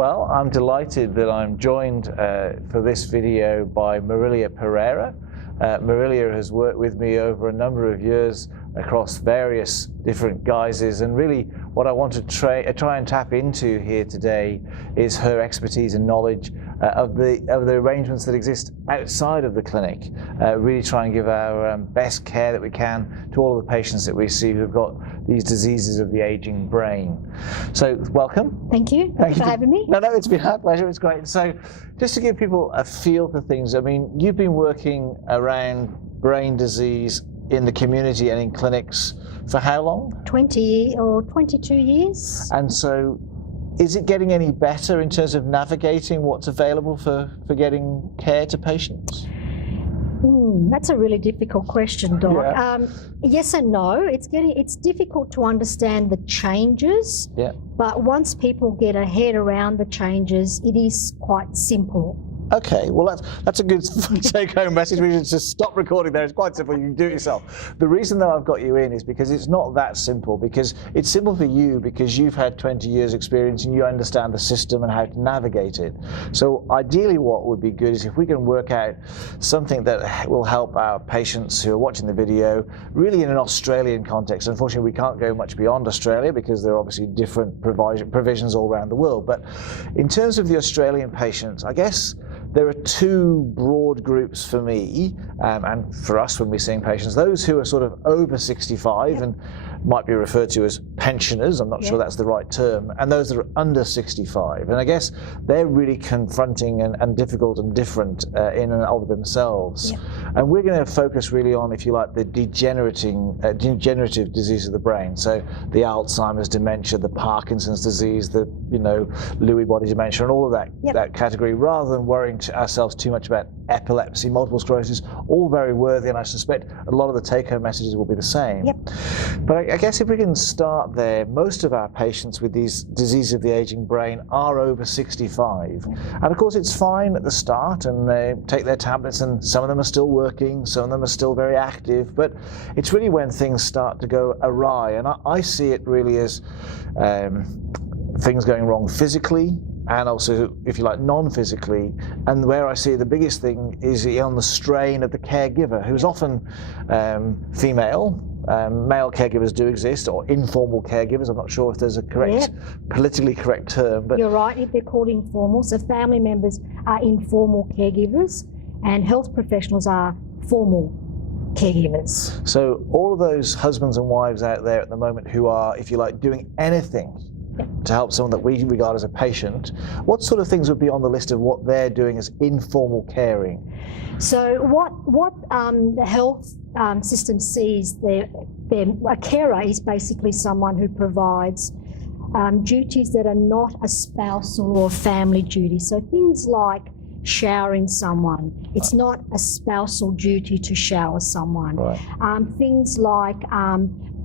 Well, I'm delighted that I'm joined for this video by Marilia Pereira. Marilia has worked with me over a number of years across various different guises, and really what I want to try and tap into here today is her expertise and knowledge of the arrangements that exist outside of the clinic. Really try and give our best care that we can to all of the patients that we see who've got these diseases of the aging brain. So welcome. Thank you. Thanks for having me. No, it's been our pleasure. It's great. So just to give people a feel for things, I mean, you've been working around brain disease in the community and in clinics for how long? 20 or 22 years. And so is it getting any better in terms of navigating what's available for getting care to patients? That's a really difficult question, Doc. Yeah. Yes and no. It's difficult to understand the changes, Yeah. but once people get a head around the changes, it is quite simple. Okay, well that's a good take-home message. We should just stop recording there. It's quite simple. You can do it yourself. The reason that I've got you in is because it's not that simple. Because it's simple for you because you've had 20 years experience and you understand the system and how to navigate it. So ideally, what would be good is if we can work out something that will help our patients who are watching the video, really in an Australian context. Unfortunately, we can't go much beyond Australia because there are obviously different provisions all around the world. But in terms of the Australian patients, I guess there are two broad groups for me and for us when we're seeing patients. Those who are sort of over 65 Yep. and might be referred to as pensioners, I'm not sure that's the right term, and those that are under 65. And I guess they're really confronting and difficult and different in and of themselves. Yep. And we're going to focus really on, if you like, the degenerative disease of the brain. So the Alzheimer's dementia, the Parkinson's disease, the Lewy body dementia, and all of that category, rather than worrying ourselves too much about epilepsy, multiple sclerosis, all very worthy, and I suspect a lot of the take-home messages will be the same. Yep. But I guess if we can start there, most of our patients with these diseases of the aging brain are over 65. And of course it's fine at the start and they take their tablets and some of them are still working, some of them are still very active, but it's really when things start to go awry. And I see it really as things going wrong physically, and also, if you like, non-physically. And where I see the biggest thing is on the strain of the caregiver, who's often female. Male caregivers do exist, or informal caregivers. I'm not sure if there's a correct, politically correct term. But you're right, if they're called informal. So family members are informal caregivers and health professionals are formal caregivers. So all of those husbands and wives out there at the moment who are, if you like, doing anything to help someone that we regard as a patient, what sort of things would be on the list of what they're doing as informal caring? So what the health system sees, a carer is basically someone who provides duties that are not a spousal or family duty. So things like showering someone, it's not a spousal duty to shower someone. Right. Things like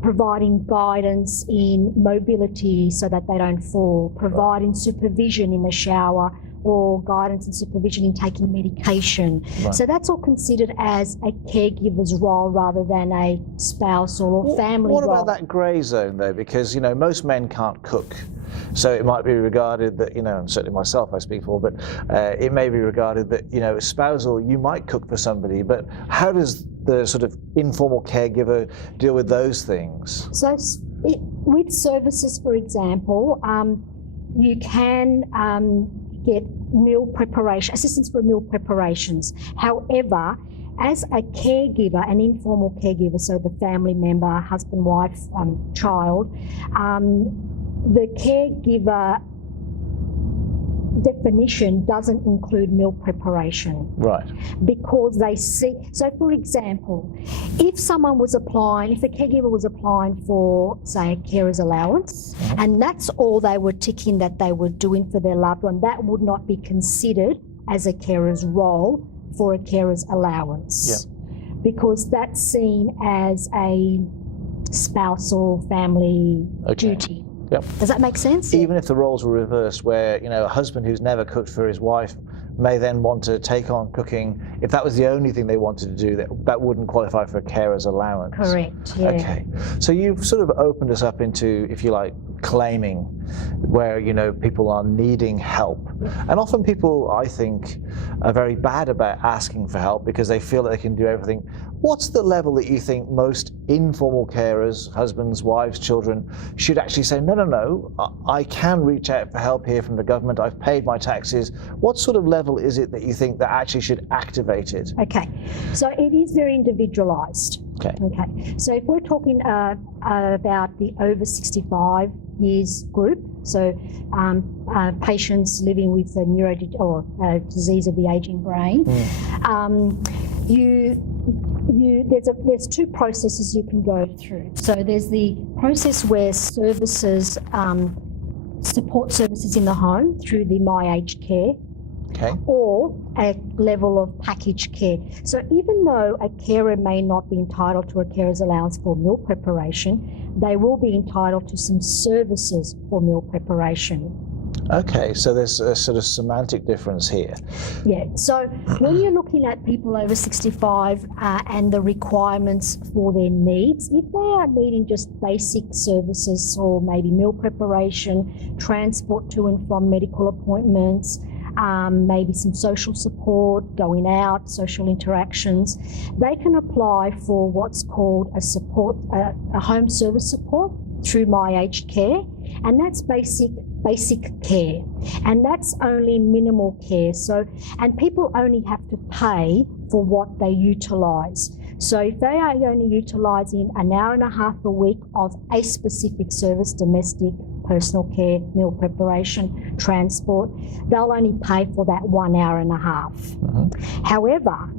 providing guidance in mobility so that they don't fall, providing supervision in the shower, or guidance and supervision in taking medication. Right. So that's all considered as a caregiver's role rather than a spousal or family role. What about that grey zone though? Because most men can't cook. So it might be regarded that, and certainly myself I speak for, but it may be regarded that, spousal, you might cook for somebody, but how does the sort of informal caregiver deal with those things? So with services, for example, you can get meal preparation, assistance for meal preparations. However, as a caregiver, an informal caregiver, so the family member, husband, wife, child, the caregiver definition doesn't include meal preparation. Right. Because they see, so for example, if someone was applying, if the caregiver was applying for, say, a carer's allowance, and that's all they were ticking that they were doing for their loved one, that would not be considered as a carer's role for a carer's allowance. Yep. Because that's seen as a spousal family duty. Yep. Does that make sense? Even if the roles were reversed, where a husband who's never cooked for his wife may then want to take on cooking. If that was the only thing they wanted to do, that wouldn't qualify for a carer's allowance. Correct, yeah. Okay, so you've sort of opened us up into, if you like, claiming where, you know, people are needing help. And often people, I think, are very bad about asking for help because they feel that they can do everything. What's the level that you think most informal carers, husbands, wives, children, should actually say, no, I can reach out for help here from the government, I've paid my taxes. What sort of level is it that you think that actually should activate it? Okay, so it is very individualised. Okay. So if we're talking about the over 65 years group, so patients living with a disease of the aging brain, there's two processes you can go through. So there's the process where services, support services in the home through the myagedcare, or a level of package care. So even though a carer may not be entitled to a carer's allowance for meal preparation, they will be entitled to some services for meal preparation. Okay, so there's a sort of semantic difference here. Yeah, so when you're looking at people over 65 and the requirements for their needs, if they are needing just basic services or maybe meal preparation, transport to and from medical appointments, maybe some social support, going out, social interactions, they can apply for what's called a home service support through myagedcare, and that's basic care, and that's only minimal care. So, and people only have to pay for what they utilise. So if they are only utilising an hour and a half a week of a specific service, domestic, personal care, meal preparation, transport, they'll only pay for that 1 hour and a half. However,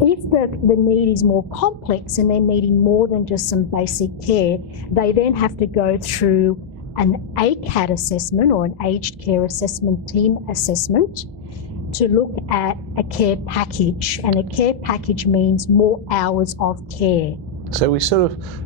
if the need is more complex and they're needing more than just some basic care, they then have to go through an ACAT assessment or an aged care assessment team assessment to look at a care package. And a care package means more hours of care. So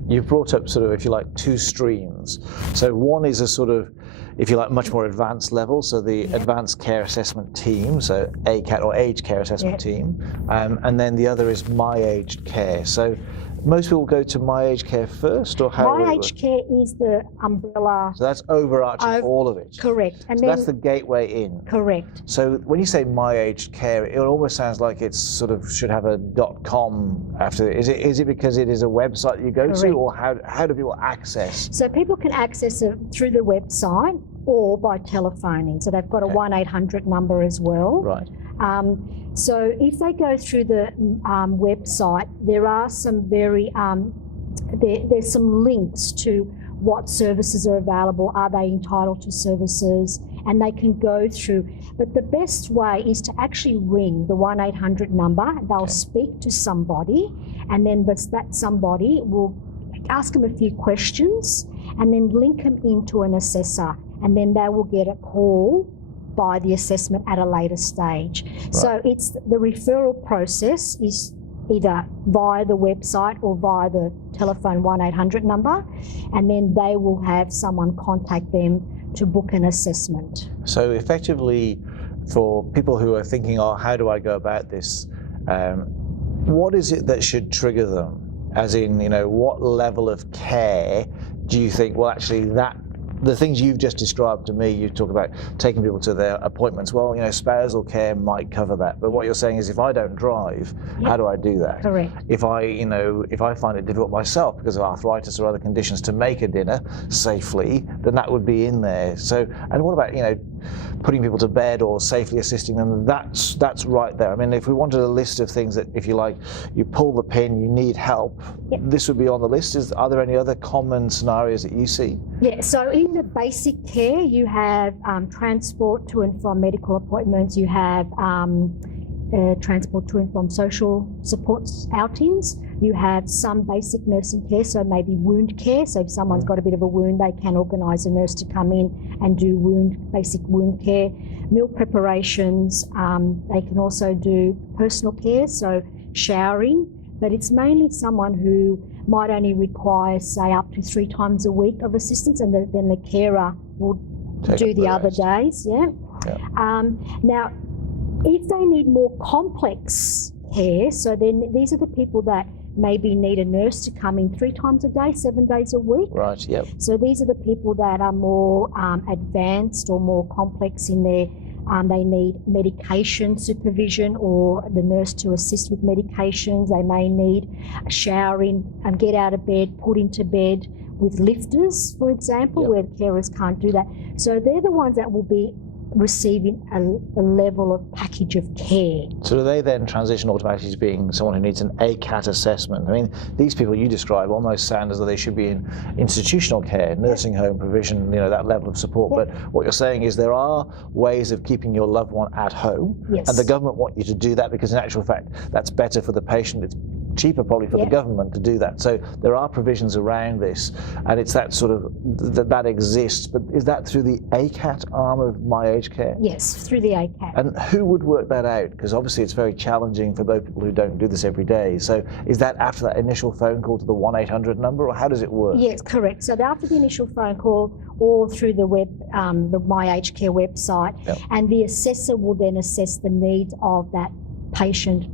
you've brought up sort of, if you like, two streams. So one is a sort of, if you like, much more advanced level, so the advanced care assessment team, so ACAT or aged care assessment team, and then the other is myagedcare. So most people go to myagedcare first, or how? myagedcare is the umbrella. So that's overarching all of it. Correct. And so that's the gateway in. Correct. So when you say myagedcare, it almost sounds like it sort of should have a .com after it. Is it because it is a website you go to, or how do people access? So people can access it through the website or by telephoning. So they've got a 1-800 number as well. Right. So if they go through the website, there are some there's some links to what services are available, are they entitled to services, and they can go through. But the best way is to actually ring the 1-800 number. They'll speak to somebody, and then that somebody will ask them a few questions and then link them into an assessor, and then they will get a call by the assessment at a later stage. Right. So it's the referral process is either via the website or via the telephone 1-800 number, and then they will have someone contact them to book an assessment. So effectively, for people who are thinking, oh, how do I go about this? What is it that should trigger them? As in, what level of care do you think, well, actually, the things you've just described to me, you talk about taking people to their appointments. Well, spousal care might cover that. But what you're saying is, if I don't drive, how do I do that? Correct. If I find it difficult myself because of arthritis or other conditions to make a dinner safely, then that would be in there. So, and what about, putting people to bed or safely assisting them? That's right there. I mean, if we wanted a list of things that, if you like, you pull the pin, you need help, this would be on the list. Are there any other common scenarios that you see? Yeah, so in the basic care, you have transport to and from medical appointments, you have transport to and from social support outings, you have some basic nursing care, so maybe wound care. So if someone's got a bit of a wound, they can organise a nurse to come in and do basic wound care. Meal preparations, they can also do personal care, so showering, but it's mainly someone who might only require, say, up to 3 times a week of assistance, and then the carer will do the other days. Now, If they need more complex care, so then these are the people that maybe need a nurse to come in 3 times a day, 7 days a week. Right, yep. So these are the people that are more advanced or more complex in their, they need medication supervision or the nurse to assist with medications. They may need a showering, get out of bed, put into bed with lifters, for example, Yep. where carers can't do that. So they're the ones that will be receiving a level of package of care. So do they then transition automatically to being someone who needs an ACAT assessment? I mean, these people you describe almost sound as though they should be in institutional care, nursing home provision, you know, that level of support. But what you're saying is there are ways of keeping your loved one at home, Yes. and the government want you to do that because in actual fact, that's better for the patient. It's cheaper probably for the government to do that. So there are provisions around this, and it's that sort of, that exists. But is that through the ACAT arm of myagedcare? Yes, through the ACAT. And who would work that out? Because obviously it's very challenging for those people who don't do this every day. So is that after that initial phone call to the 1-800 number, or how does it work? Yes, correct. So after the initial phone call or through the web, the myagedcare website, and the assessor will then assess the needs of that person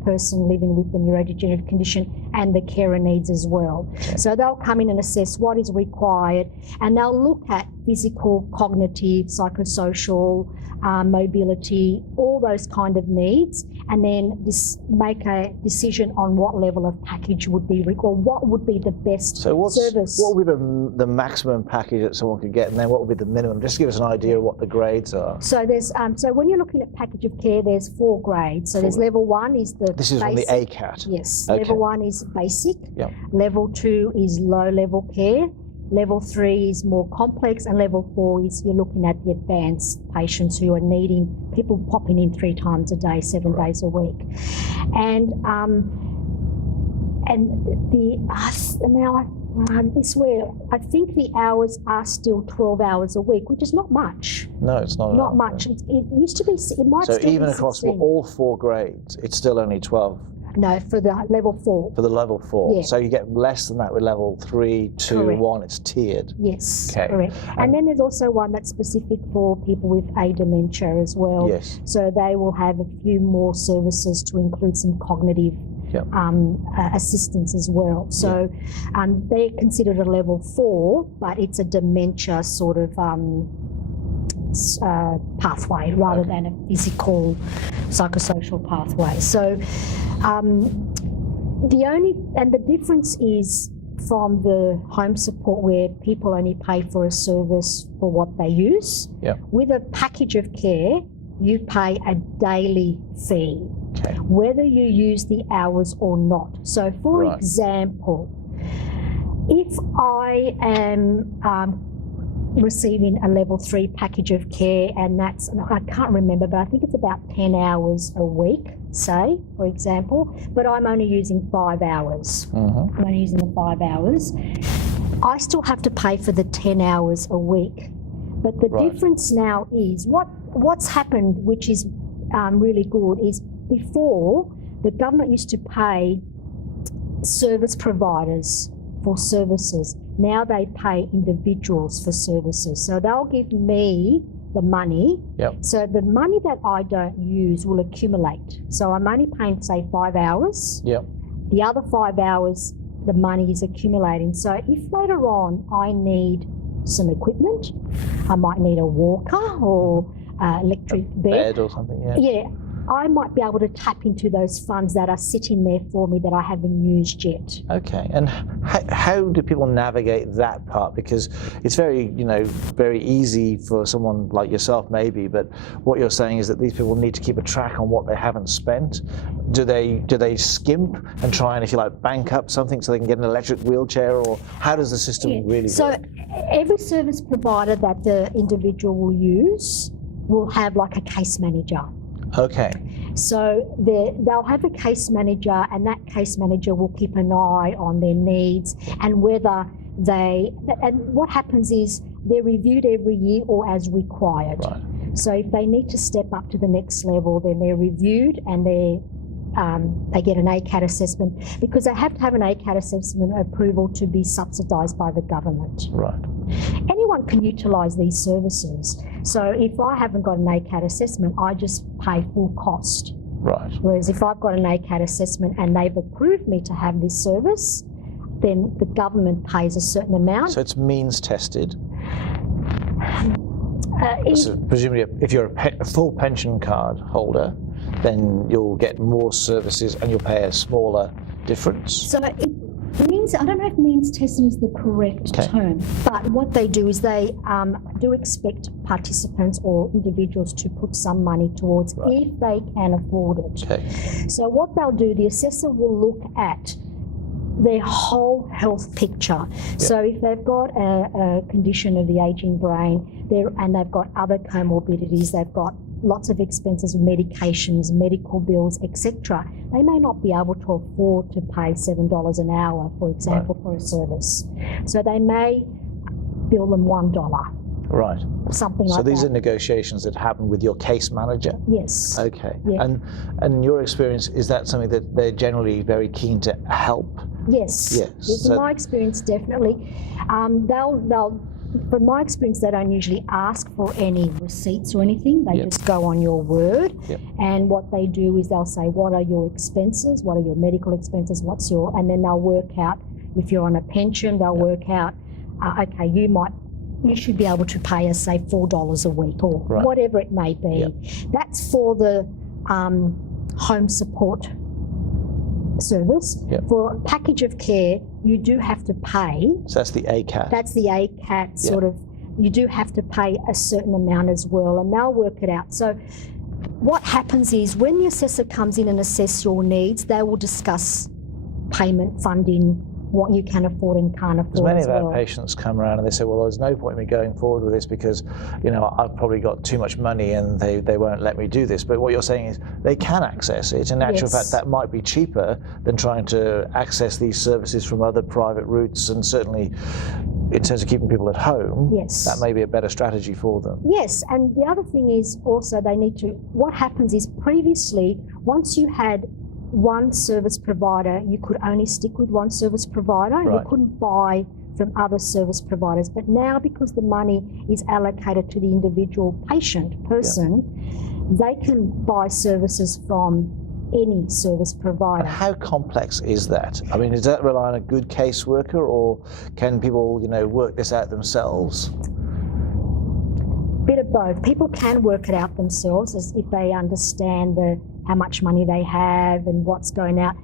living with the neurodegenerative condition and the carer needs as well. Okay. So they'll come in and assess what is required, and they'll look at physical, cognitive, psychosocial, mobility, all those kind of needs, and then make a decision on what level of package would be, or what would be the best service. What would be the maximum package that someone could get, and then what would be the minimum? Just to give us an idea of what the grades are. So there's so when you're looking at package of care, there's 4 grades. So there's level 1 is the This is basic. on the ACAT? Yes. Okay. Level 1 is basic. Yep. Level 2 is low level care. Level 3 is more complex, and level 4 is you're looking at the advanced patients who are needing people popping in 3 times a day, 7 days a week. And this where I think the hours are still 12 hours a week, which is not much. No, it's not. Not much. It used to be. It might so still even be across 16. all 4 grades, it's still only 12. No, for the level 4. For the level 4. Yeah. So you get less than that with level 3, 2, Correct. 1. It's tiered. Yes, Okay. correct. And then there's also one that's specific for people with dementia as well. Yes. So they will have a few more services to include some cognitive assistance as well. So they're considered a level 4, but it's a dementia sort of pathway rather than a physical psychosocial pathway. So the difference is from the home support where people only pay for a service for what they use. With a package of care, you pay a daily fee, whether you use the hours or not. So for example, if I am receiving a level 3 package of care, and that's, I can't remember, but I think it's about 10 hours a week, say, for example, but I'm only using 5 hours. I'm only using the 5 hours. I still have to pay for the 10 hours a week. But the difference now is what's happened, which is really good, is before the government used to pay service providers for services. Now they pay individuals for services. So they'll give me the money. So the money that I don't use will accumulate. So I'm only paying, say, 5 hours. The other 5 hours, the money is accumulating. So if later on I need some equipment, I might need a walker or electric bed or something. I might be able to tap into those funds that are sitting there for me that I haven't used yet. Okay, and how do people navigate that part? Because it's very, very easy for someone like yourself maybe, but what you're saying is that these people need to keep a track on what they haven't spent. Do they skimp and try and, if you like, bank up something so they can get an electric wheelchair, or how does the system really work? So every service provider that the individual will use will have like a case manager. Okay. So they'll have a case manager, and that case manager will keep an eye on their needs and whether and what happens is they're reviewed every year or as required. So if they need to step up to the next level, then they're reviewed and they get an ACAT assessment, because they have to have an ACAT assessment approval to be subsidised by the government. Anyone can utilise these services. So if I haven't got an ACAT assessment, I just pay full cost. Right. Whereas if I've got an ACAT assessment and they've approved me to have this service, then the government pays a certain amount. So it's means tested. If- So presumably, if you're a full pension card holder, then you'll get more services and you'll pay a smaller difference. So it means, I don't know if means testing is the correct term, but what they do is they do expect participants or individuals to put some money towards if they can afford it. Okay. So what they'll do, the assessor will look at their whole health picture. So if they've got a condition of the aging brain, and they've got other comorbidities, they've got lots of expenses, medications, medical bills, etc., they may not be able to afford to pay $7 an hour, for example, for a service. So they may bill them $1. Right. Something like So that. these are negotiations that happen with your case manager? Yes. Okay. Yeah. And your experience, is that something that they're generally very keen to help? Yes. Yes. In my experience, definitely. From my experience, they don't usually ask for any receipts or anything. They just go on your word. And what they do is they'll say, what are your expenses? What are your medical expenses? And then they'll work out, if you're on a pension, they'll work out, okay, you should be able to pay us, say, $4 a week or whatever it may be. That's for the home support service. For a package of care, you do have to pay. So that's the ACAT. That's the ACAT sort of, you do have to pay a certain amount as well, and they'll work it out. So what happens is when the assessor comes in and assess your needs, they will discuss payment, funding, what you can afford and can't afford. Because many as of our well. patients come around and they say, well, there's no point in me going forward with this because, you know, I've probably got too much money and they won't let me do this. But what you're saying is they can access it. In actual fact, that might be cheaper than trying to access these services from other private routes, and certainly in terms of keeping people at home, that may be a better strategy for them. Yes, and the other thing is also they need to, what happens is previously, once you had one service provider, you could only stick with one service provider. You couldn't buy from other service providers. But now, because the money is allocated to the individual person, they can buy services from any service provider. And how complex is that? I mean, does that rely on a good caseworker, or can people, you know, work this out themselves? Bit of both. People can work it out themselves as if they understand how much money they have and what's going out.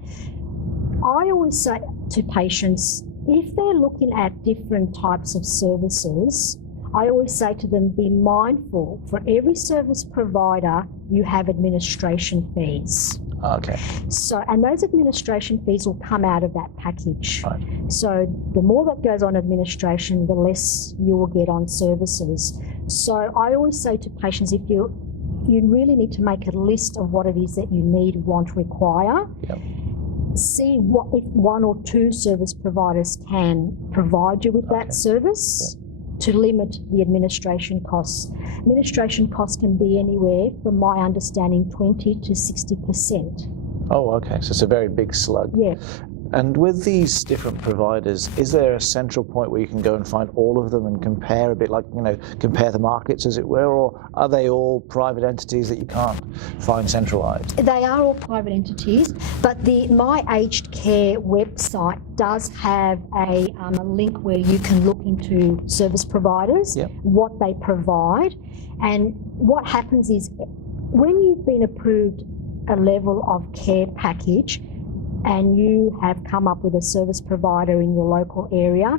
I always say to patients, if they're looking at different types of services, I always say to them, be mindful, for every service provider, you have administration fees. Okay. So, and those administration fees will come out of that package. So the more that goes on administration, the less you will get on services. So I always say to patients, if you really need to make a list of what it is that you need, want, require. See if one or two service providers can provide you with that service to limit the administration costs. Administration costs can be anywhere, from my understanding, 20 to 60%. Oh, okay. So it's a very big slug. Yeah. And with these different providers, is there a central point where you can go and find all of them and compare a bit, like, you know, compare the markets, as it were, or are they all private entities that you can't find centralized? They are all private entities, but the myagedcare website does have a link where you can look into service providers, what they provide, and what happens is when you've been approved a level of care package, and you have come up with a service provider in your local area,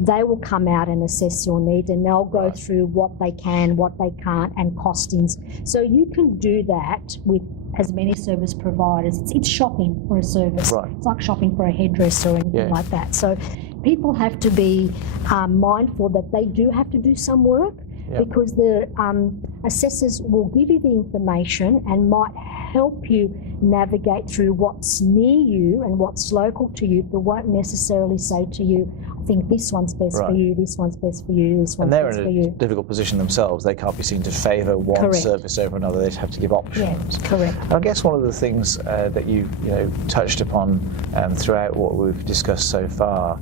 they will come out and assess your needs, and they'll go through what they can, what they can't, and costings. So you can do that with as many service providers. It's shopping for a service. It's like shopping for a hairdresser or anything like that. So people have to be mindful that they do have to do some work, because the assessors will give you the information and might help you navigate through what's near you and what's local to you, but won't necessarily say to you, think this one's best for Right. you, this one's best for you, this And one's they're best in for a you. difficult position themselves. They can't be seen to favour one Correct. service over another. They'd have to give options. Yeah, correct. And I guess one of the things that you touched upon throughout what we've discussed so far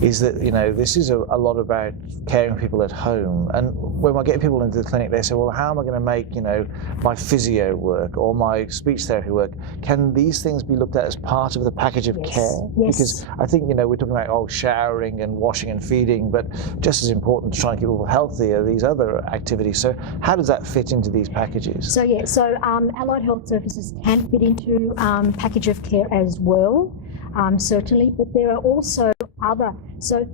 is that this is a lot about caring for people at home. And when I get people into the clinic, they say, well, how am I going to make my physio work or my speech therapy work? Can these things be looked at as part of the package of Yes. care? Yes. Because I think we're talking about showering and washing and feeding, but just as important to try and keep people healthy are these other activities. So how does that fit into these packages? So allied health services can fit into package of care as well, certainly, but there are also other. So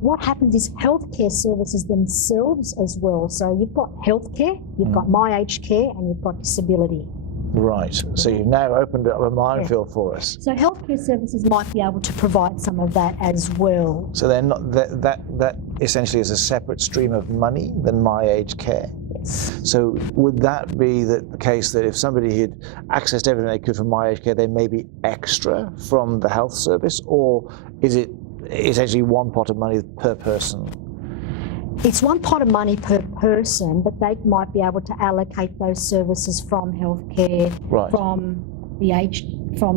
what happens is healthcare services themselves as well. So you've got healthcare, you've got myagedcare, and you've got disability. Right. So you've now opened up a minefield for us. So healthcare services might be able to provide some of that as well. So they're not that essentially is a separate stream of money than myagedcare. Yes. So would that be the case that if somebody had accessed everything they could from myagedcare, they may be extra from the health service, or is it essentially one pot of money per person? It's one pot of money per person, but they might be able to allocate those services from healthcare, Right. from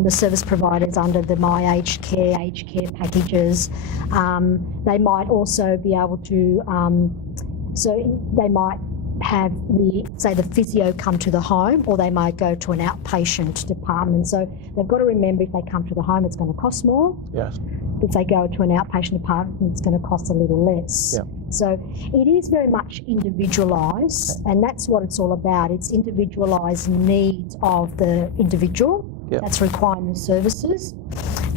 the service providers under the aged care packages. They might also be able to, so they might have the physio come to the home, or they might go to an outpatient department. So they've got to remember, if they come to the home, it's going to cost more. Yes. If they go to an outpatient department, it's going to cost a little less. Yeah. So it is very much individualised, and that's what it's all about. It's individualised needs of the individual that's requiring the services.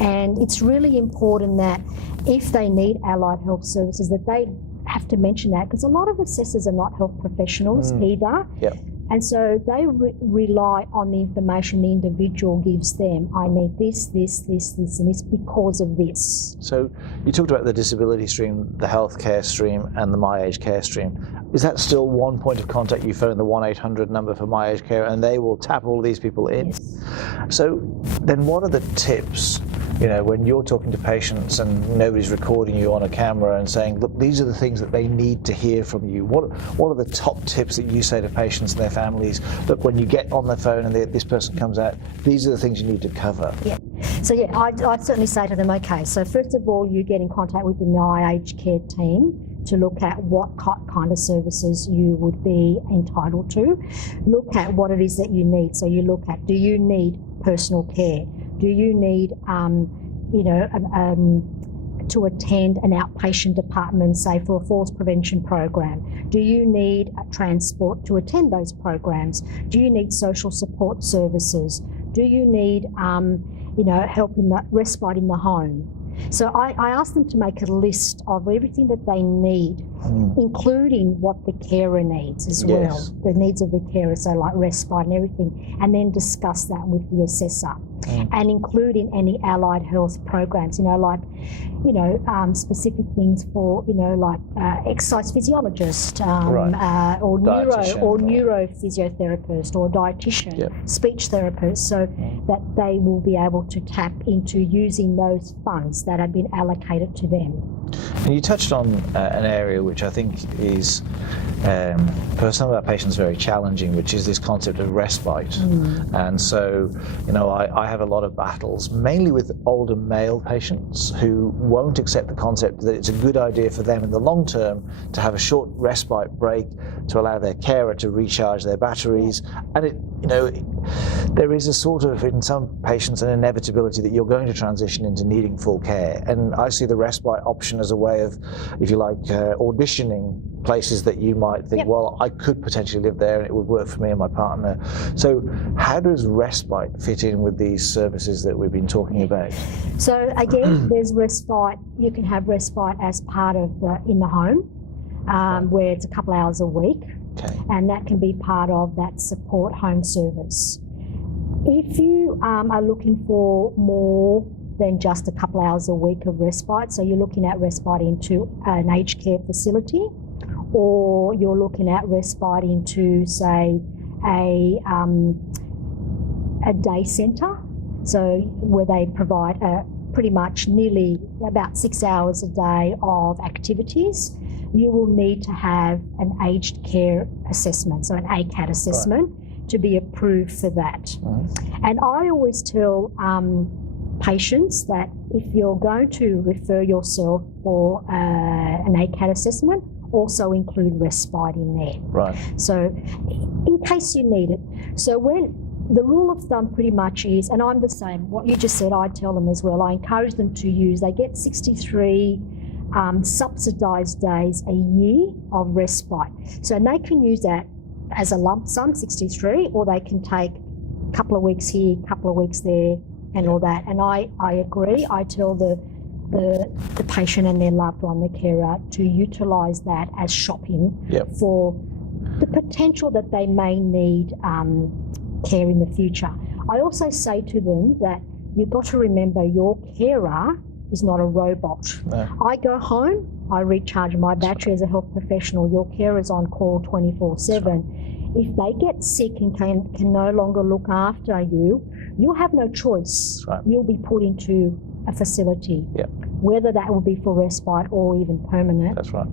And it's really important that if they need allied health services, that they have to mention that, because a lot of assessors are not health professionals either. Yeah. And so they rely on the information the individual gives them. I need this, and this because of this. So you talked about the disability stream, the healthcare stream, and the myagedcare stream. Is that still one point of contact? You phone the 1-800 number for myagedcare, and they will tap all these people in. Yes. So then what are the tips? When you're talking to patients and nobody's recording you on a camera and saying, look, these are the things that they need to hear from you. What are the top tips that you say to patients and their families? Look, when you get on the phone and this person comes out, these are the things you need to cover. Yeah. So I certainly say to them, okay, so first of all, you get in contact with the myagedcare team to look at what kind of services you would be entitled to. Look at what it is that you need. So you look at, do you need personal care? Do you need, to attend an outpatient department, say for a falls prevention program? Do you need transport to attend those programs? Do you need social support services? Do you need, help in the respite in the home? So I ask them to make a list of everything that they need, including what the carer needs as well, the needs of the carer, so like respite and everything, and then discuss that with the assessor, and including any allied health programs, specific things for, exercise physiologist, or neurophysiotherapist, or dietitian, speech therapist, so that they will be able to tap into using those funds that have been allocated to them. And you touched on an area which I think is, for some of our patients, very challenging, which is this concept of respite. And so, I have a lot of battles, mainly with older male patients who won't accept the concept that it's a good idea for them in the long term to have a short respite break to allow their carer to recharge their batteries. And there is a sort of, in some patients, an inevitability that you're going to transition into needing full care. And I see the respite option as a way of, if you like, auditioning places that you might think, well, I could potentially live there and it would work for me and my partner. So how does respite fit in with these services that we've been talking about? So again, there's respite. You can have respite as part of in the home, where it's a couple hours a week. Okay. And that can be part of that support home service. If you are looking for more than just a couple hours a week of respite, so you're looking at respite into an aged care facility, or you're looking at respite into, say, a day centre, so where they provide pretty much nearly about 6 hours a day of activities, you will need to have an aged care assessment, so an ACAT assessment, to be approved for that. And I always tell patients that if you're going to refer yourself for an ACAT assessment, also include Respite in there. Right. So in case you need it. So when the rule of thumb pretty much is, and I'm the same, what you just said, I tell them as well, I encourage them to use, they get 63 subsidised days a year of Respite. So they can use that as a lump sum, 63, or they can take a couple of weeks here, a couple of weeks there, and all that. And I agree. I tell the patient and their loved one, the carer, to utilise that as shopping for the potential that they may need care in the future. I also say to them that you've got to remember your carer is not a robot. No. I go home, I recharge my battery as a health professional. Your carer is on call 24/7. If they get sick and can no longer look after you, you'll have no choice. Right. You'll be put into a facility, whether that will be for respite or even permanent. That's right.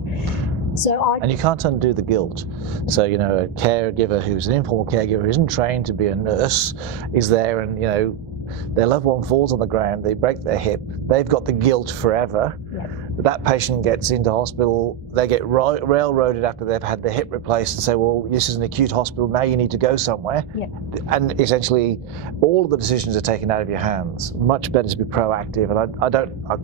So and you can't undo the guilt. So, you know, a caregiver who's an informal caregiver who isn't trained to be a nurse is there, and, you know, their loved one falls on the ground, they break their hip, they've got the guilt forever. That patient gets into hospital, they get railroaded after they've had their hip replaced and say, well, this is an acute hospital, now you need to go somewhere. And essentially all of the decisions are taken out of your hands. Much better to be proactive, and I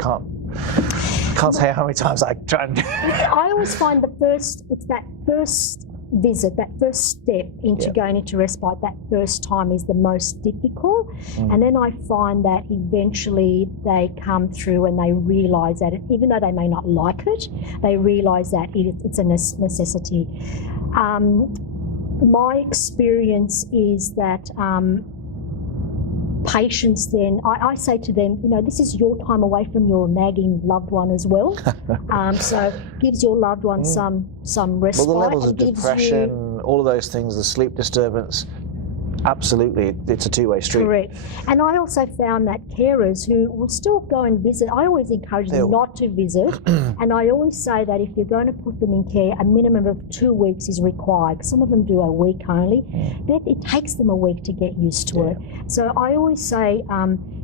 can't say how many times I try and I always find it's that first visit, that first step into going into respite, that first time is the most difficult. And then I find that eventually they come through and they realise that even though they may not like it, they realise that it's a necessity. My experience is that patients then, I say to them, you know, this is your time away from your nagging loved one as well. So gives your loved one some respite. Well, the levels of depression, all of those things, the sleep disturbance, absolutely, it's a two-way street. Correct. And I also found that carers who will still go and visit, I always encourage them not to visit, and I always say that if you're going to put them in care, a minimum of 2 weeks is required. Some of them do a week only. It takes them a week to get used to it. So I always say,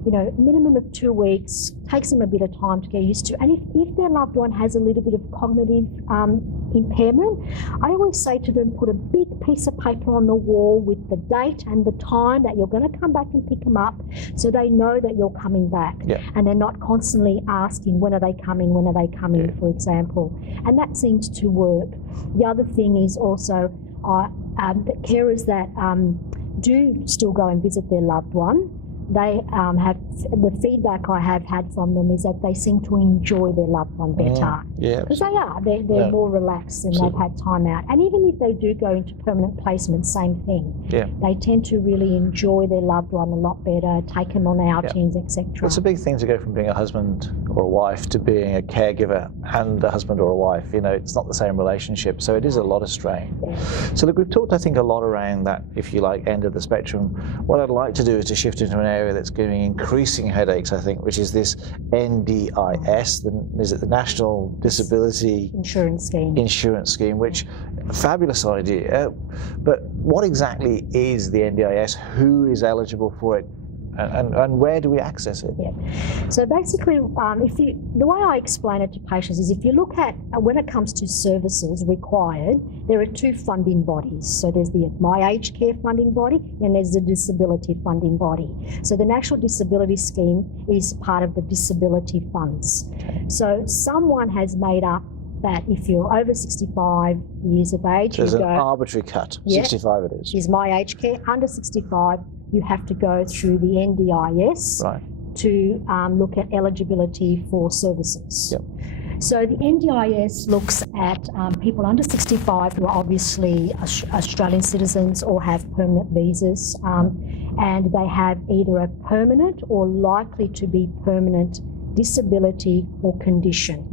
you know, minimum of 2 weeks, takes them a bit of time to get used to. And if their loved one has a little bit of cognitive impairment, I always say to them, put a big piece of paper on the wall with the date and the time that you're going to come back and pick them up, so they know that you're coming back. And they're not constantly asking, when are they coming, for example. And that seems to work. The other thing is also the carers that do still go and visit their loved one, they have, the feedback I have had from them is that they seem to enjoy their loved one better. Because they're more relaxed and they've had time out. And even if they do go into permanent placement, same thing. They tend to really enjoy their loved one a lot better, take them on outings, etc. It's a big thing to go from being a husband or a wife to being a caregiver and a husband or a wife. You know, it's not the same relationship, so it is a lot of strain. So look, we've talked, I think, a lot around that, if you like, end of the spectrum. What I'd like to do is to shift into an area that's giving increasing headaches, I think, which is this NDIS, is it the National Disability Insurance Scheme, which, a fabulous idea, but what exactly is the NDIS? Who is eligible for it? And where do we access it? So basically, the way I explain it to patients is, if you look at, when it comes to services required, there are two funding bodies. So there's the myagedcare funding body, and there's the disability funding body. So the National Disability Scheme is part of the disability funds. So someone has made up that if you're over 65 years of age, there's an arbitrary cut. 65 it is. Is myagedcare. Under 65, you have to go through the NDIS to look at eligibility for services. So the NDIS looks at people under 65 who are obviously Australian citizens or have permanent visas, and they have either a permanent or likely to be permanent disability or condition.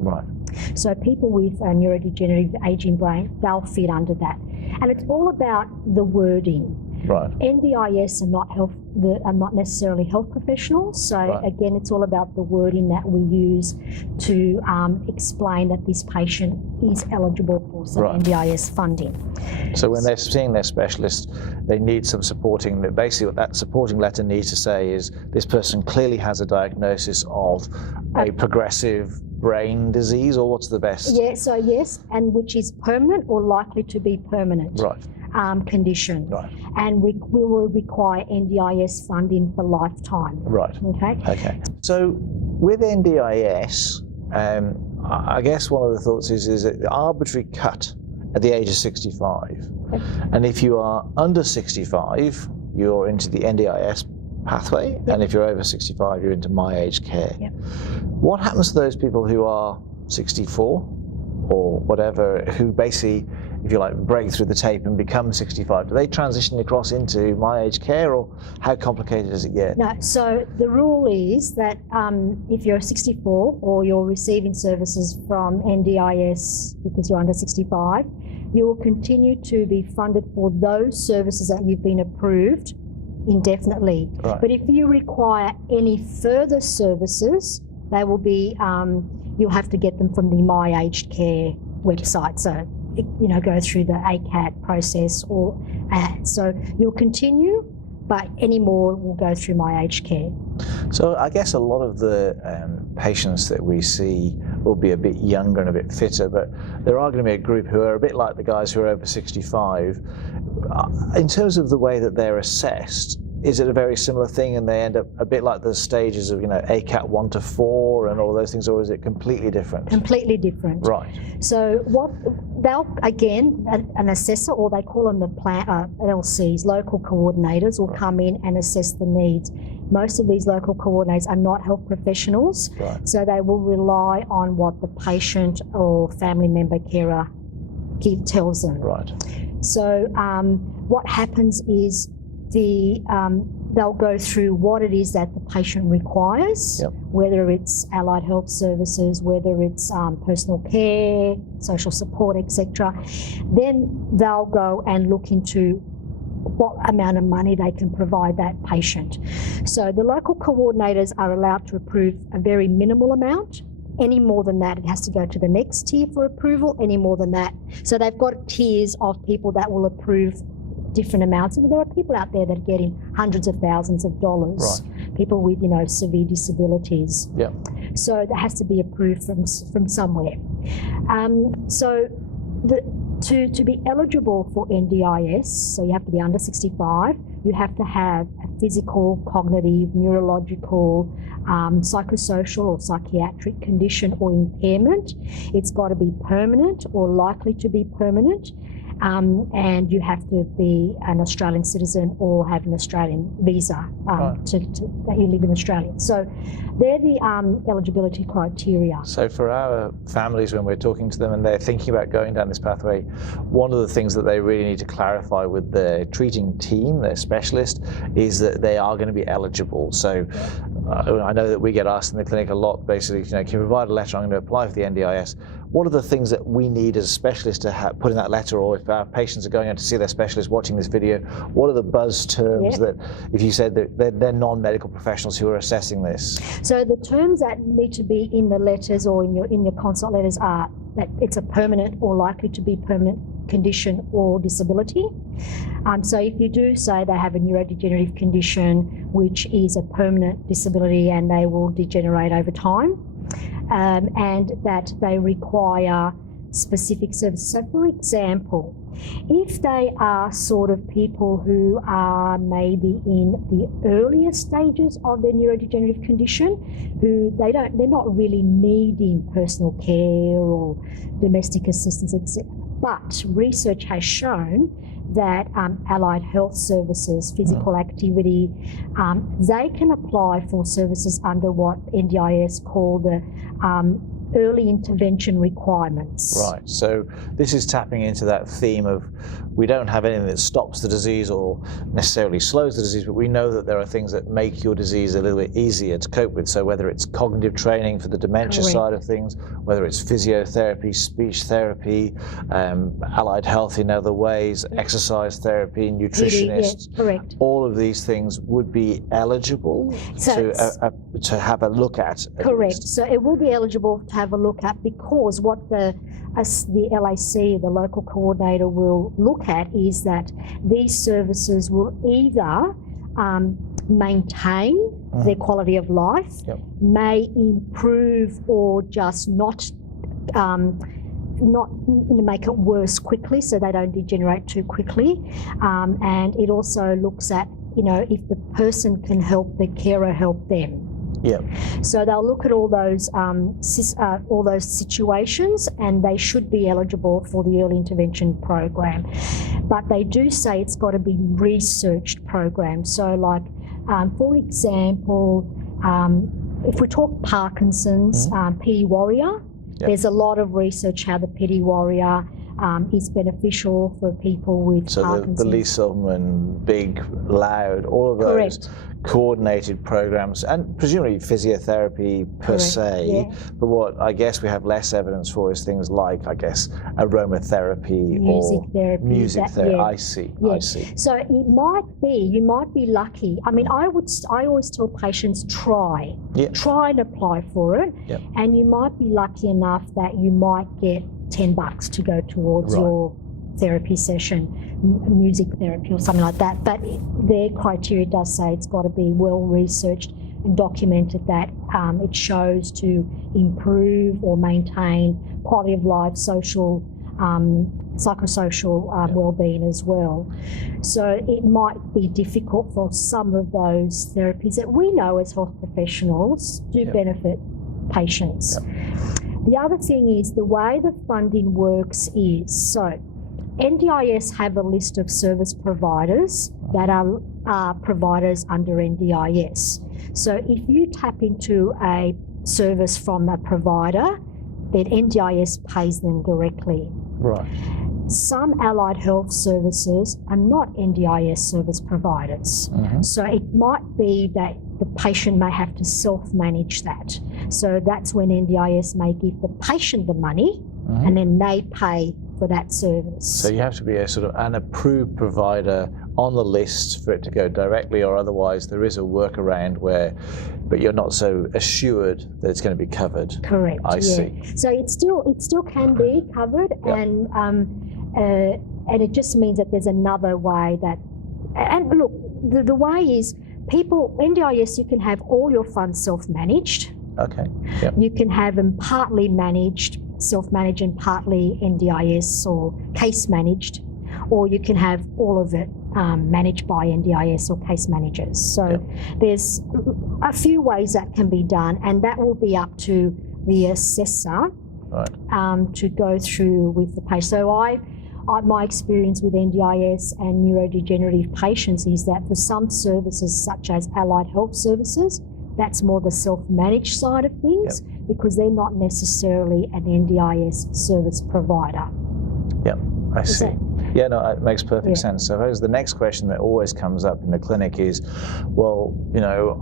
So people with a neurodegenerative aging brain, they'll fit under that. And it's all about the wording. Right. NDIS are not necessarily health professionals. So Right. again, it's all about the wording that we use to explain that this patient is eligible for some Right. NDIS funding. So when they're seeing their specialist, they need some supporting. Basically, what that supporting letter needs to say is this person clearly has a diagnosis of a progressive brain disease, or what's the best? Yeah, so yes, and which is permanent or likely to be permanent. Right. Condition. Right. And we will require NDIS funding for lifetime. Right. Okay. Okay. So with NDIS, I guess one of the thoughts is the arbitrary cut at the age of 65. Yep. And if you are under 65, you're into the NDIS pathway, Yep. and if you're over 65, you're into myagedcare. Yep. What happens to those people who are 64 or whatever, who basically, if you like, break through the tape and become 65? Do they transition across into myagedcare, or how complicated does it get? No, so the rule is that if you're 64 or you're receiving services from NDIS because you're under 65, you will continue to be funded for those services that you've been approved indefinitely. Right. But if you require any further services, they will be, you'll have to get them from the myagedcare website. So, go through the ACAT process, so you'll continue, but any more will go through myagedcare. So I guess a lot of the patients that we see will be a bit younger and a bit fitter, but there are going to be a group who are a bit like the guys who are over 65. In terms of the way that they're assessed, is it a very similar thing, and they end up a bit like the stages of, ACAT 1 to 4 and all those things, or is it completely different? Completely different. Right. So what they'll, again, an assessor, or they call them the LCs, local coordinators, will come in and assess the needs. Most of these local coordinators are not health professionals, Right. so they will rely on what the patient or family member carer tells them. Right. So what happens is they'll go through what it is that the patient requires, Yep. whether it's allied health services, whether it's personal care, social support, etc. Then they'll go and look into what amount of money they can provide that patient. So the local coordinators are allowed to approve a very minimal amount. Any more than that, it has to go to the next tier for approval. Any more than that. So they've got tiers of people that will approve different amounts, and there are people out there that are getting hundreds of thousands of dollars. Right. People with severe disabilities. Yeah. So that has to be approved from somewhere. So to be eligible for NDIS, so you have to be under 65. You have to have a physical, cognitive, neurological, psychosocial or psychiatric condition or impairment. It's got to be permanent or likely to be permanent. And you have to be an Australian citizen or have an Australian visa that you live in Australia. So they're the eligibility criteria. So for our families, when we're talking to them and they're thinking about going down this pathway, one of the things that they really need to clarify with their treating team, their specialist, is that they are going to be eligible. So I know that we get asked in the clinic a lot, basically, can you provide a letter, I'm going to apply for the NDIS. What are the things that we need as specialists to put in that letter, or if our patients are going out to see their specialist watching this video, what are the buzz terms that, if you said that they're non-medical professionals who are assessing this? So the terms that need to be in the letters or in your consult letters are that it's a permanent or likely to be permanent condition or disability. So if you do say they have a neurodegenerative condition, which is a permanent disability and they will degenerate over time, and that they require specific services. So for example, if they are sort of people who are maybe in the earlier stages of their neurodegenerative condition, who they're not really needing personal care or domestic assistance, etc. But research has shown that allied health services, physical activity, they can apply for services under what NDIS call the early intervention requirements. Right, so this is tapping into that theme of we don't have anything that stops the disease or necessarily slows the disease, but we know that there are things that make your disease a little bit easier to cope with. So whether it's cognitive training for the dementia Correct. side of things, whether it's physiotherapy, speech therapy, allied health in other ways, exercise therapy, nutritionists, Yeah, correct. all of these things would be eligible to have a look at. Correct. So it will be eligible to have a look at, because what the LAC, the local coordinator, will look at is that these services will either maintain their quality of life, may improve, or just not make it worse quickly, so they don't degenerate too quickly. And it also looks at, if the person can help the carer help them. Yeah. So they'll look at all those situations, and they should be eligible for the early intervention program. But they do say it's got to be researched program. So, like, for example, if we talk Parkinson's, PD Warrior, there's a lot of research how the PD Warrior is beneficial for people with Parkinson's. So the Lee Silverman, Big, Loud, all of those coordinated programs, and presumably physiotherapy per se, but what I guess we have less evidence for is things like, I guess, aromatherapy or music therapy. I see. So you might be lucky. I mean, I always tell patients, try and apply for it, and you might be lucky enough that you might get $10 to go towards your therapy session, music therapy or something like that. But their criteria does say it's got to be well researched and documented that it shows to improve or maintain quality of life, social, psychosocial well-being as well. So it might be difficult for some of those therapies that we know as health professionals do benefit patients. The other thing is the way the funding works is, so NDIS have a list of service providers that are providers under NDIS. So if you tap into a service from a provider, then NDIS pays them directly. Right. Some allied health services are not NDIS service providers. So it might be that the patient may have to self-manage that. So that's when NDIS may give the patient the money and then they pay for that service. So you have to be a sort of an approved provider on the list for it to go directly, or otherwise there is a workaround but you're not so assured that it's going to be covered. Correct. I see. So it still can be covered, and it just means that there's another way that, and look, the way is NDIS, you can have all your funds self-managed. Okay. Yep. You can have them partly managed, self-managed, and partly NDIS or case managed, or you can have all of it managed by NDIS or case managers. So there's a few ways that can be done, and that will be up to the assessor to go through with the patient. So my experience with NDIS and neurodegenerative patients is that for some services, such as allied health services, that's more the self-managed side of things, because they're not necessarily an NDIS service provider. I see. Yeah, no, it makes perfect sense. So I suppose the next question that always comes up in the clinic is, well,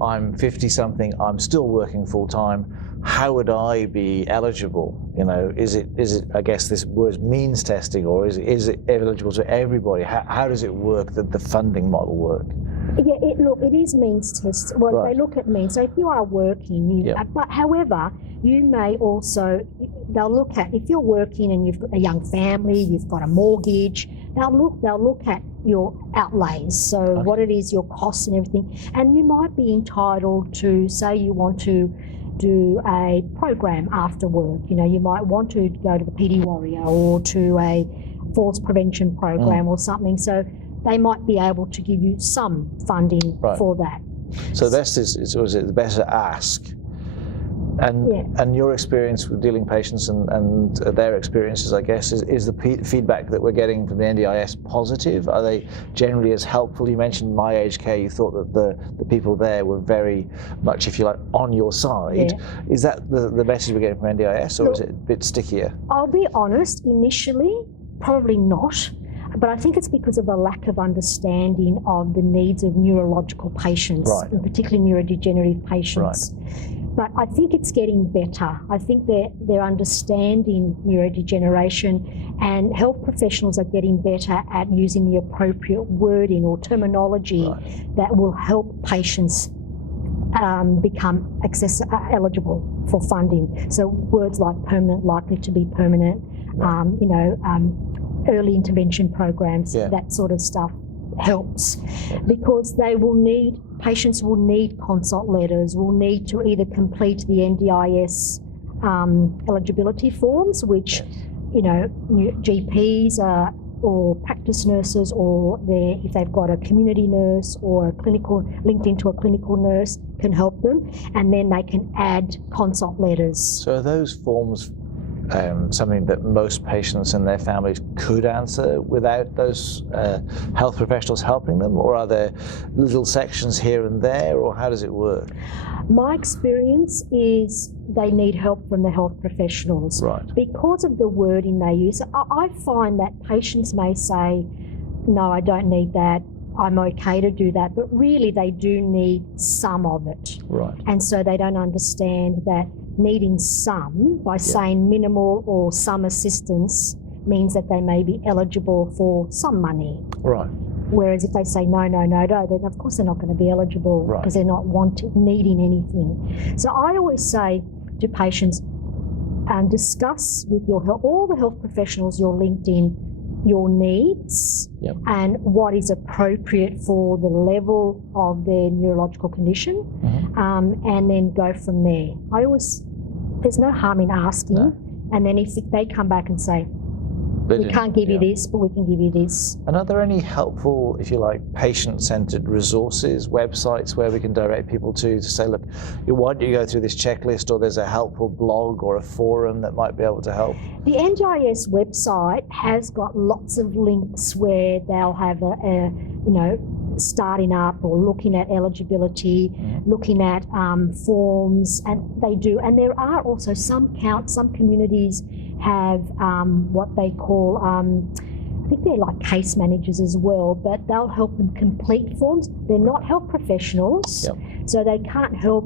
I'm 50-something, I'm still working full-time. How would I be eligible? Is it? I guess this word means testing, or is it eligible to everybody? How does it work? The funding model work? Yeah, it is means test. Well, they look at means. So if you are working, but however, you may also, they'll look at, if you're working and you've got a young family, you've got a mortgage, they'll look at your outlays. So what it is, your costs and everything, and you might be entitled to, say you want to do a program after work. You might want to go to the PD Warrior or to a falls prevention program or something. So they might be able to give you some funding for that. So this is it better ask And your experience with dealing patients and their experiences, I guess, is the feedback that we're getting from the NDIS positive? Are they generally as helpful? You mentioned myagedcare. You thought that the people there were very much, if you like, on your side. Yeah. Is that the message we're getting from NDIS, or Look, is it a bit stickier? I'll be honest, initially, probably not. But I think it's because of a lack of understanding of the needs of neurological patients, right, and particularly neurodegenerative patients. Right. But I think it's getting better. I think they're understanding neurodegeneration, and health professionals are getting better at using the appropriate wording or terminology, right, that will help patients become eligible for funding. So words like permanent, likely to be permanent, right, early intervention programs, yeah, that sort of stuff helps, yeah, because patients will need consult letters, will need to either complete the NDIS eligibility forms, which, yes, GPs or practice nurses, or if they've got a community nurse or linked into a clinical nurse, can help them, and then they can add consult letters. So are those forms something that most patients and their families could answer without those health professionals helping them, or are there little sections here and there, or how does it work? My experience is they need help from the health professionals, right, because of the wording they use. I find that patients may say, no, I don't need that, I'm okay to do that, but really they do need some of it. Right. And so they don't understand that needing some, by, yeah, saying minimal or some assistance, means that they may be eligible for some money. Right. Whereas if they say no, then of course they're not going to be eligible, right, because they're not needing anything. So I always say to patients, discuss with all the health professionals you're linked in, your needs, yep, and what is appropriate for the level of their neurological condition, mm-hmm, and then go from there. There's no harm in asking, no, and then if they come back and say, we can't give, yeah, you this, but we can give you this. And are there any helpful, if you like, patient-centered resources, websites where we can direct people to say, look, why don't you go through this checklist, or there's a helpful blog or a forum that might be able to help? The NDIS website has got lots of links where they'll have starting up or looking at eligibility, mm-hmm, looking at forms, and there are also some communities have what they call, I think they're like case managers as well, but they'll help them complete forms. They're not health professionals, yep, so they can't help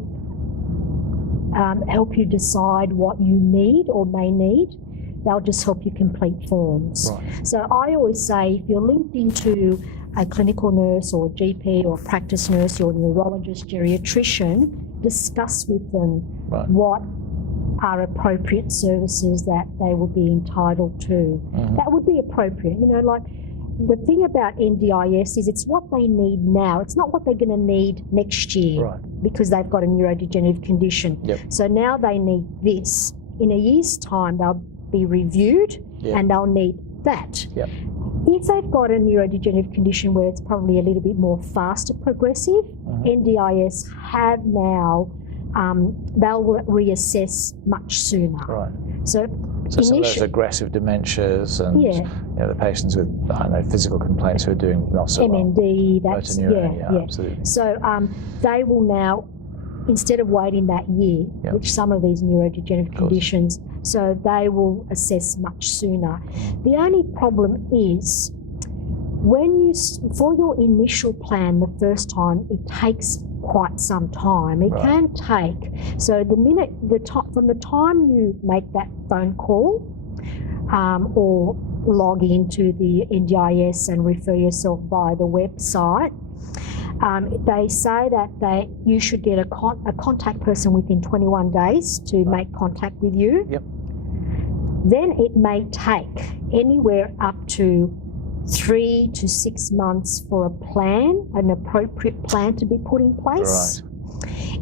you decide what you need or may need. They'll just help you complete forms. Right. So I always say, if you're linked into a clinical nurse or GP or practice nurse or neurologist, geriatrician, discuss with them, right, what are appropriate services that they will be entitled to. Mm-hmm. That would be appropriate. Like the thing about NDIS is it's what they need now. It's not what they're going to need next year, right, because they've got a neurodegenerative condition. Yep. So now they need this. In a year's time, they'll be reviewed, yep, and they'll need that. Yep. If they've got a neurodegenerative condition where it's probably a little bit more faster progressive, mm-hmm, NDIS have now, they'll reassess much sooner. Right. So some of those aggressive dementias and, yeah, the patients with, physical complaints who are doing not so MND, well. that's, yeah, absolutely. So they will now, instead of waiting that year, yep, which some of these neurodegenerative conditions, so they will assess much sooner. The only problem is for your initial plan the first time, it takes quite some time. It, right, can take, so from the time you make that phone call or log into the NDIS and refer yourself via the website, they say that you should get a contact person within 21 days to make contact with you. Yep. Then it may take anywhere up to 3 to 6 months for an appropriate plan to be put in place. Right.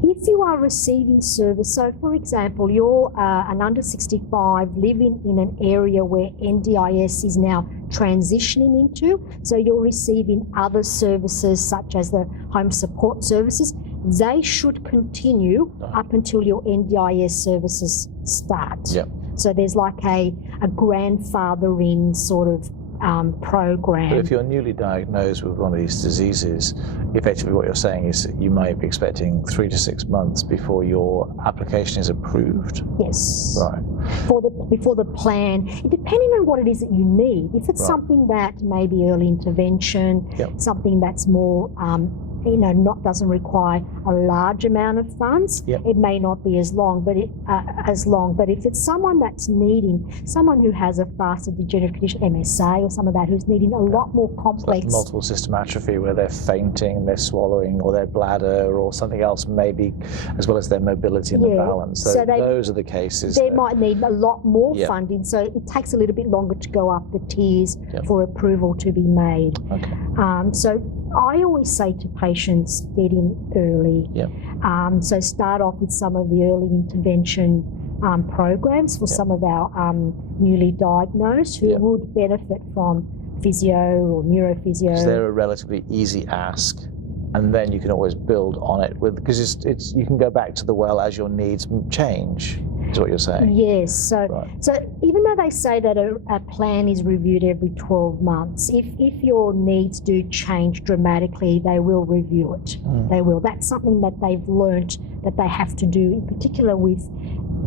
If you are receiving service, so for example, you're an under 65 living in an area where NDIS is now transitioning into, so you're receiving other services such as the home support services, they should continue up until your NDIS services start. Yep. So there's like a grandfather-in sort of program. But if you're newly diagnosed with one of these diseases, effectively what you're saying is that you might be expecting 3 to 6 months before your application is approved. Yes. Right. Before the plan, depending on what it is that you need. If it's Right. something that may be early intervention, Yep. something that's more doesn't require a large amount of funds, Yep. it may not be as long. But But if it's someone who has a faster degenerative condition, MSA or some of that, who's needing a lot more complex. Like multiple system atrophy, where they're fainting, they're swallowing, or their bladder, or something else, maybe, as well as their mobility and the balance. So those are the cases. They might need a lot more Yep. funding, so it takes a little bit longer to go up the tiers Yep. for approval to be made. Okay. So I always say to patients, get in early. Yep. So start off with some of the early intervention programs for some of our newly diagnosed who would benefit from physio or neurophysio. Is there a relatively easy ask, and then you can always build on it because it's you can go back to the well as your needs change, is what you're saying? Yes. So Right. so even though they say that a plan is reviewed every 12 months, if your needs do change dramatically, they will review it. They will. That's something that they've learnt that they have to do, in particular with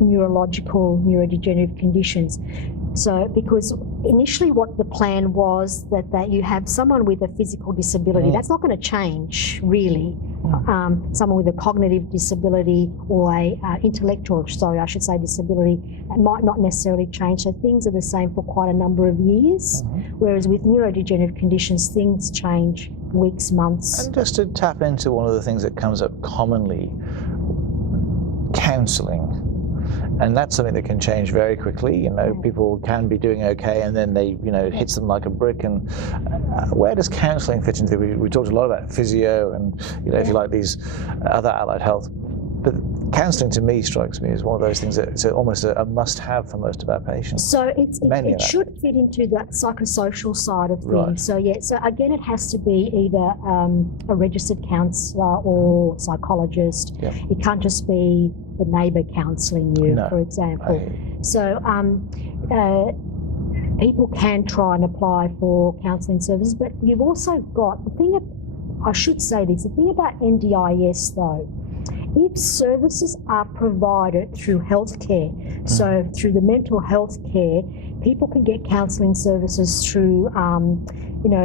neurodegenerative conditions. So, because initially what the plan was that you have someone with a physical disability, that's not going to change really. Someone with a cognitive disability or disability, that might not necessarily change. So things are the same for quite a number of years, whereas with neurodegenerative conditions, things change weeks, months. And just to tap into one of the things that comes up commonly, counselling. And that's something that can change very quickly. You know, people can be doing okay, and then it hits them like a brick. And where does counselling fit into? We talked a lot about physio and, if you like, these other allied health. But counselling to me strikes me as one of those things that's almost a must-have for most of our patients. So it should fit into the psychosocial side of things. Right. So again, it has to be either a registered counsellor or psychologist. Yep. It can't just be the neighbour counselling you, for example. So people can try and apply for counselling services, but you've also got the thing about NDIS though. If services are provided through healthcare, so through the mental health care, people can get counselling services through,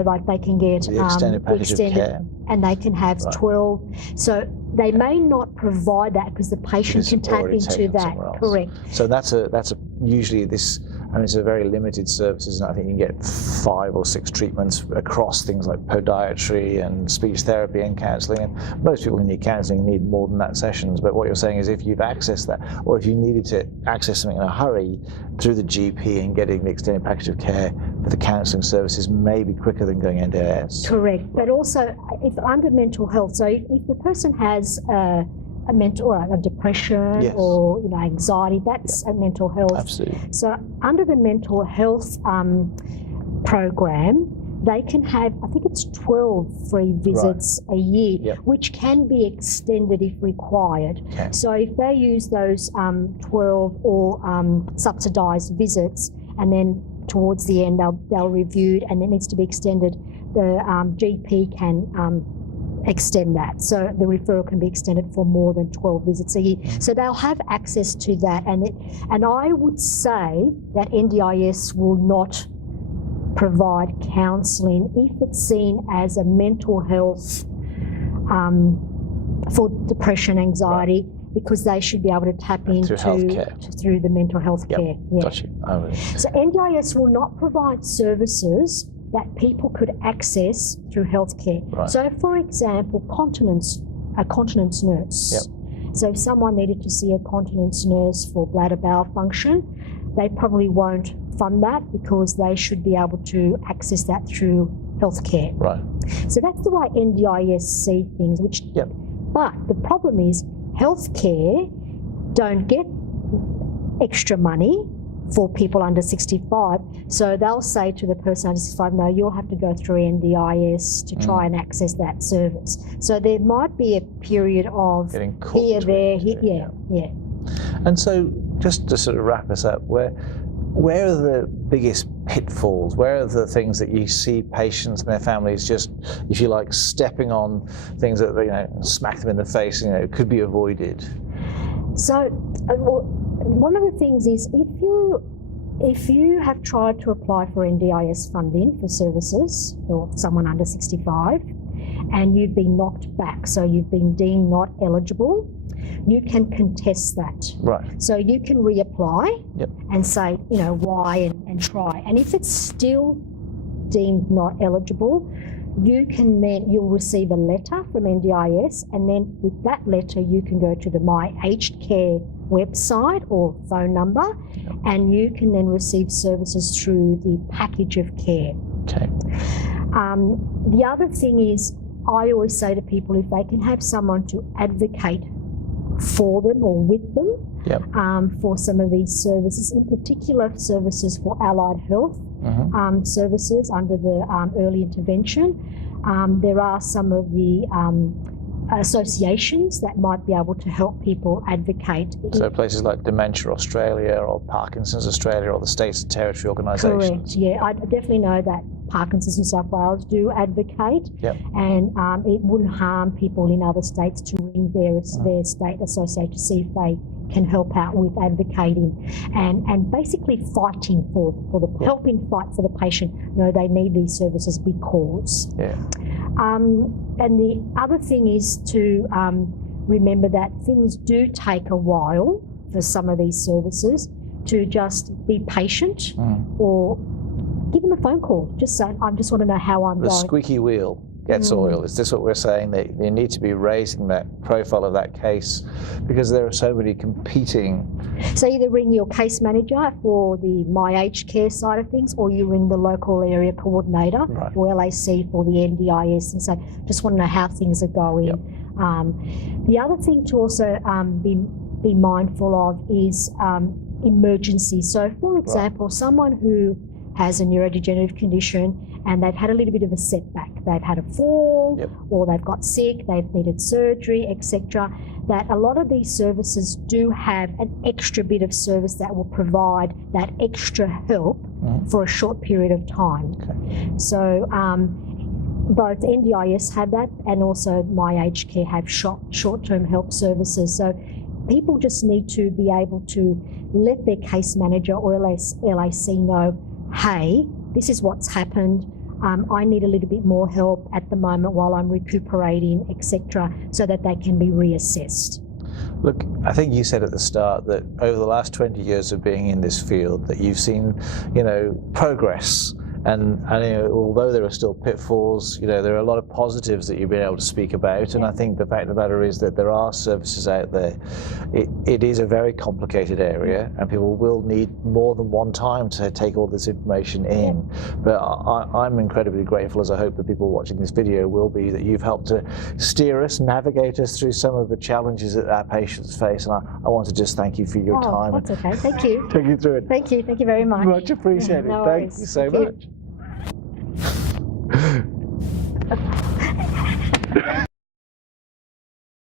like they can get the extended package of care, and they can have 12. So they may not provide that because the patient can tap into that. Correct. So that's usually this. I mean, it's a very limited services, and I think you can get 5 or 6 treatments across things like podiatry and speech therapy and counselling. And most people who need counselling need more than that sessions. But what you're saying is if you've accessed that, or if you needed to access something in a hurry through the GP and getting the extended package of care for the counselling services may be quicker than going NDIS. Correct. But also, if under mental health, so if the person has a mental or a depression or anxiety, that's a mental health. Absolutely. So under the mental health program, they can have, I think it's 12 free visits a year, which can be extended if required. Okay. So if they use those 12 or subsidised visits, and then towards the end they'll review it and it needs to be extended, the GP can extend that. So the referral can be extended for more than 12 visits a year. So they'll have access to that. And I would say that NDIS will not provide counselling if it's seen as a mental health for depression, anxiety, because they should be able to tap into through the mental health care. Yeah. Got you. So NDIS will not provide services that people could access through healthcare. Right. So, for example, a continence nurse. Yep. So if someone needed to see a continence nurse for bladder bowel function, they probably won't fund that because they should be able to access that through healthcare. Right. So that's the way NDIS see things. But the problem is healthcare don't get extra money for people under 65. So they'll say to the person under 65, no, you'll have to go through NDIS to try and access that service. So there might be a period of here, there, here, yeah. And so just to sort of wrap us up, where are the biggest pitfalls? Where are the things that you see patients and their families just, if you like, stepping on things that, smack them in the face, could be avoided? So one of the things is if you have tried to apply for NDIS funding for services for someone under 65 and you've been knocked back, so you've been deemed not eligible, you can contest that. Right. So you can reapply and say, why and try. And if it's still deemed not eligible, you'll receive a letter from NDIS, and then with that letter you can go to the myagedcare website or phone number, and you can then receive services through the package of care. Okay. The other thing is, I always say to people, if they can have someone to advocate for them or with them for some of these services, in particular services for allied health services under the early intervention. There are some of the associations that might be able to help people advocate. So places like Dementia Australia or Parkinson's Australia or the States and Territory organisations. Correct, yeah. I definitely know that Parkinson's New South Wales do advocate, and it wouldn't harm people in other states to ring their state association to see if they can help out with advocating and basically fighting for the helping fight for the patient. They need these services because. And the other thing is to remember that things do take a while for some of these services, to just be patient or give them a phone call. Just say, I just want to know how I'm going. The squeaky wheel gets oil. Is this what we're saying? They need to be raising that profile of that case because there are so many competing. So either ring your case manager for the myagedcare side of things, or you ring the local area coordinator or LAC for the NDIS and say, just want to know how things are going. The other thing to also be mindful of is emergency. So for example, someone who has a neurodegenerative condition and they've had a little bit of a setback. They've had a fall or they've got sick, they've needed surgery, etc. That a lot of these services do have an extra bit of service that will provide that extra help for a short period of time. So both NDIS have that and also myagedcare have short-term help services. So people just need to be able to let their case manager or LAC know, hey, this is what's happened. I need a little bit more help at the moment while I'm recuperating, etc., so that they can be reassessed. Look, I think you said at the start that over the last 20 years of being in this field that you've seen, progress. And although there are still pitfalls, there are a lot of positives that you've been able to speak about. And I think the fact of the matter is that there are services out there. It is a very complicated area, and people will need more than one time to take all this information in. But I'm incredibly grateful, as I hope the people watching this video will be, that you've helped to steer us, navigate us through some of the challenges that our patients face. And I want to just thank you for your time. That's okay. Thank you. Take you through it. Thank you very much. Much appreciated. No Thank worries. you so much.